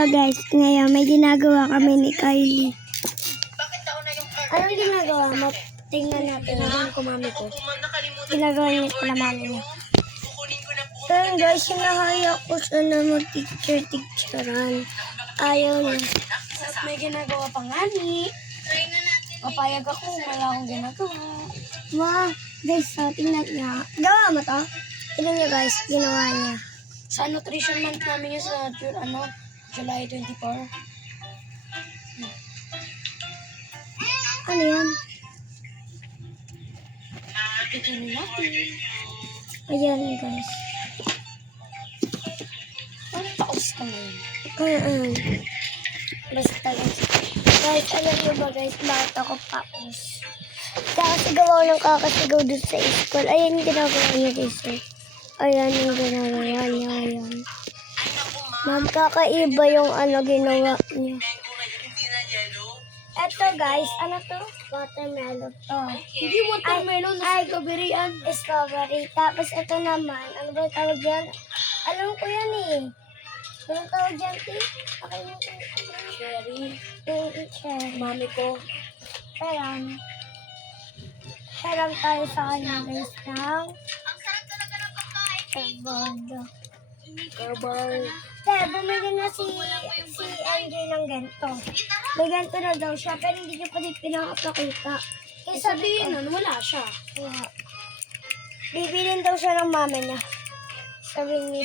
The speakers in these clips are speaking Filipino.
So guys, ngayon may ginagawa kami ni Kylie. Anong ginagawa mo? Tingnan natin. Nagawin ko mami ko. Ginagawa niya pala mami niya. So guys, sinahaya ko siya na mag-teacher-teacheran. Ayaw niya. At may ginagawa pa nga ni. Papayag ako, wala akong ginagawa. Wow, guys, so tingnan niya. Gawa mo to? Tingnan niya guys, ginawa niya. Sa nutrition month namin yun sa July 24. Ano yan? Tignan natin. Ayan guys. Ano paus ka ngayon? Basta guys. Guys, alam nyo ba guys, bakit ako paus? Kakasigaw ako ng kakasigaw dun sa school. Ayan yung ginagawa niya guys. Ayan yung ginagawa niya. Ayan. Magkakaiba yung ginawa niya. Eto guys, ano to? Watermelon to. Hindi watermelon, strawberry yan. Strawberry. Tapos ito naman, ano ba yung tawag dyan? Alam ko yan eh. Anong tawag dyan, T? Cherry. Cherry. Mami ko. Heram tayo sa kanya guys ng Carbondo. Kaya bumili na si MJ ng ganito. May ganito na daw siya, pero hindi niya pa din pinakapakita. Kaya Sabihin nun, wala siya. Bibilin daw siya ng mama niya. Sabi ni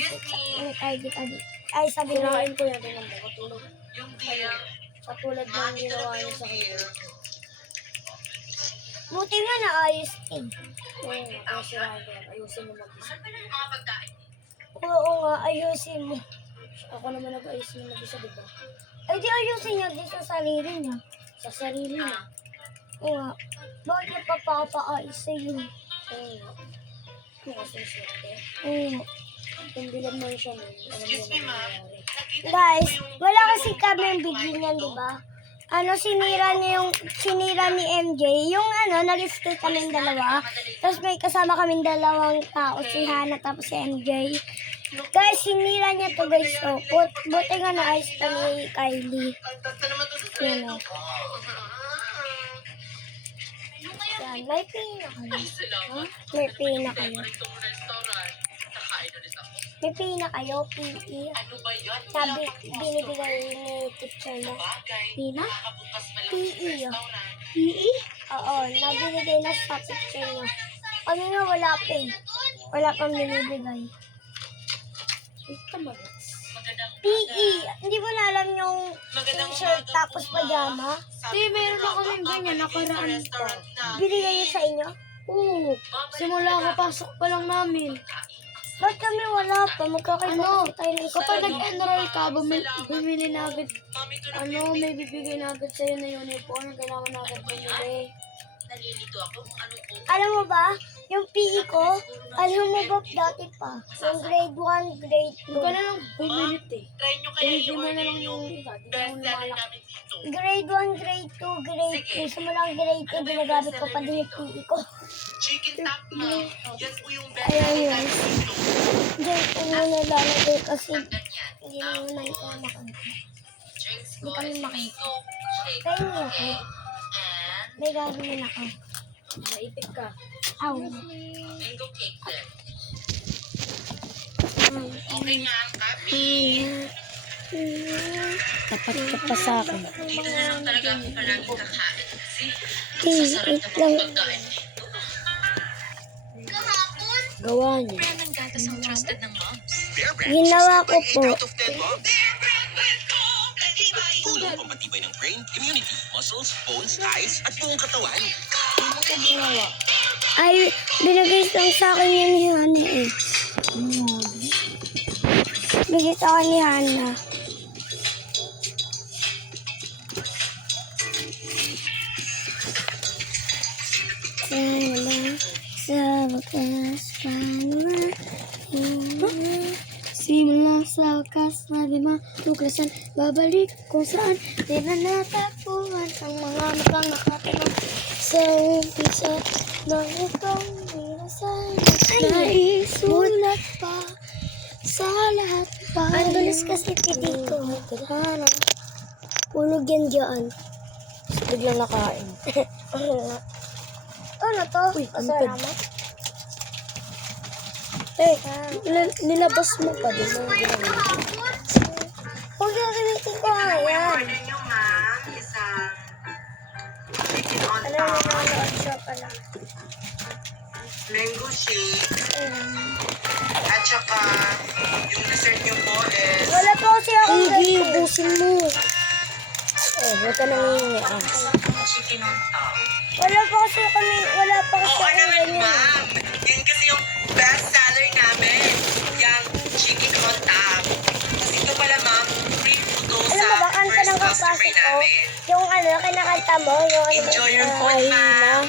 Kylie Kadi. Ay, sabi niya. Kinain ko yan din ng katulog. Katulad ng ginawa niya sa akin. Buti nga naayos eh. Oo, nakasirahan ko yan. Ayusin mo mag-isa. Oo nga, ayusin mo. Ako naman nag-ayos mo mag-isa, diba? Ay, di ayusin niya din sa sarili niya. Sa sarili niya. Oo nga. Bakit niya papaayos sa'yo? Oo nga. Kung kasi swerte. Oo. Kung bilang man siya nun, alam mo na nangyayari. Guys, wala kasi kami yung bigyan, di ba? Sinira ni MJ, yung nag-stay kaming dalawa. Tapos may kasama kaming dalawang tao, si Hannah tapos si MJ. Guys, sinira niya to guys. So, buti nga naayos pa ni Kylie. Yan o. Yan, may pina kayo. May pina kayo. May pina kayo, PE. Sabi, binibigay ni teacher mo. Pina? PE. PE? Oo, nabinigay na sa teacher niya. Ano nga, wala pa eh. Wala pang binibigay. Ito mag-its. PE, hindi mo na alam yung t-shirt tapos pajama? Hindi, meron na kaming ganyan, nakaraan pa. Binigay niyo sa inyo? Oo, simula kapasok pa lang namin. Ba't kami wala pa? Magkakaiba kasi tayo ng Kapag isa. nag-enroll ka, bumili na agad, may bibigay na agad sa'yo na uniform, kailangan na agad bumili. Alam mo ba, yung PE ko, alam mo ba dati pa? Yung grade 1, grade 2. Huwag ka na lang bumilit eh. Hindi mo na lang yung iba, di mo na malaki. Grade 1, grade 2, grade 3. Simulang grade 2, ginagamit ko pa din yung PE ko. Ayan yun. Diyan ko muna lalagay kasi hindi naman ko makanta. Hindi kami makanta. Kaya niyo ako. May gagawin ako. Maipit ka. Aw. Tapat ka pa sa akin. Wait lang. Gawa niya. Ginawa ko po. Tulong pampatibay ng brain, immunity, muscles, bones, eyes, at buong katawan. Ano ka ginawa? Ay, binigay lang sa akin yun ni Hannah eh. Bigay sa akin ni Hannah. Sa wakas, simula sa wakas, sabi matuklasan, babalik kung saan di na natagpuan ang mga matang nakatanong sa umpisa ng itong minasay na isulat pa sa lahat Ang dulis kasi titi ko. Ano? Punog yan dyan. Biglang nakain. Ano to? Uy, ang Masarama? Eh, nilabas mo pa din. Huwag yung gamitin ko nga yan. Nyo, ma'am, isang chicken on Ano top, nanonood siya pala. mango shake, at saka yung dessert nyo po is Wala pa kasi akong Hindi, ganito. ubusin mo. Eh, huwag ka nangingiang. chicken on top. Wala pa kasi Oo akong naman, ganyan. ma'am. Yun kasi yung best seller namin. Yung chicken on top. Kasi ito pala, ma'am, free po to Alam sa mo ba, kanta first ng customer kapasok ko? namin. Yung ano, kinakanta mo, yung ano. Enjoy your food, Ay, ma'am.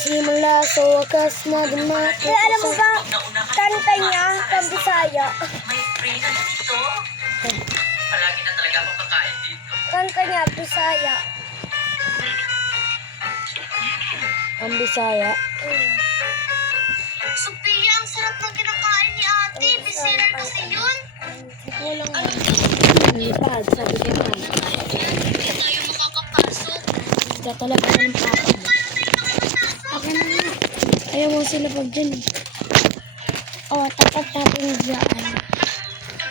Simula sa wakas na dumating. Kaya alam mo ba, kanta niya, sa Bisaya. May free na dito. Palagi na talaga ako kakain dito. Kanta niya, Bisaya. Ang Bisaya. Sophia, ang sarap ng kinakain ni ate. Bisaya kasi yun. Lipad, sabi ko na. Hindi tayo makakapasok. Kaya talaga ng papa mo. Akin na nga. Ayaw mo sila pag dyan. O, tapat natin dyan.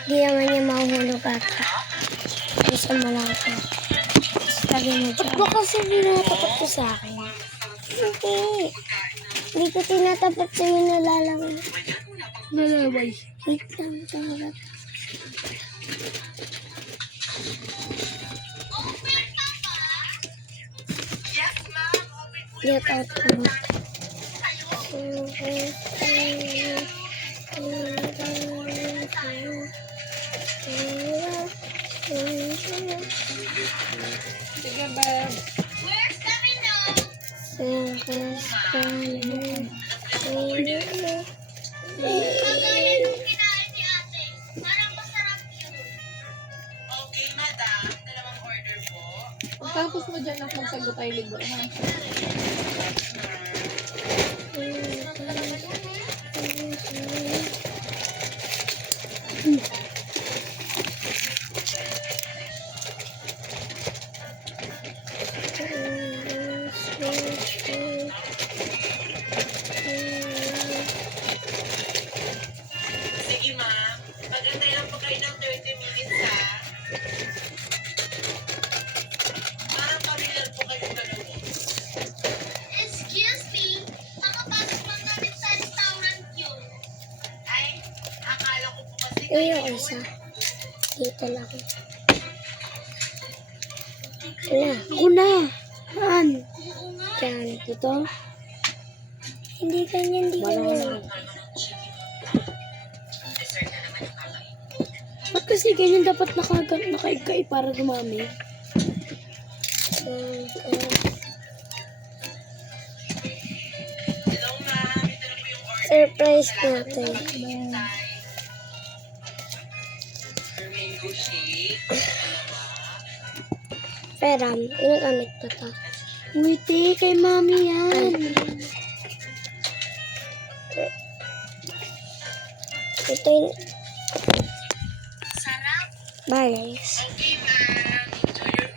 Hindi naman niya mahuhulog ata. Gusto mo lang ito. Lagyan mo dyan. Ba't kasi tinatapat ko sa akin? Hindi. Hindi ko tinatapat sa'yo nalalang. Nalaway. Wait lang, talaga. Get out mo. Sige, babe. Okay, madam. Dalawang order po. Pagkatapos mo dyan ako magsagot tayo libo, ha? Sige, ma'am. Mag-antay lang po kayo ng 30 minutes, ha? Parang pamilyar po kayong dalawa. Excuse me, makapasok lang namin sa restaurant yun. Ay, akala ko po kasi Eh, kayo yung yun. isa. Dito lang. Wala. Ako na. Saan? Diyan. Ito? Hindi ganyan, hindi ganyan. Dessert na naman yung kakain. Ba't kasi ganyan dapat nakaigay para dumami? Hello, ma'am. Ito na po yung order. Surprise natin. Mango shake. Pera, ginagamit ko to. Ngiti, kay mami yan. Ito yung Sarap. balis. Okay, ma'am.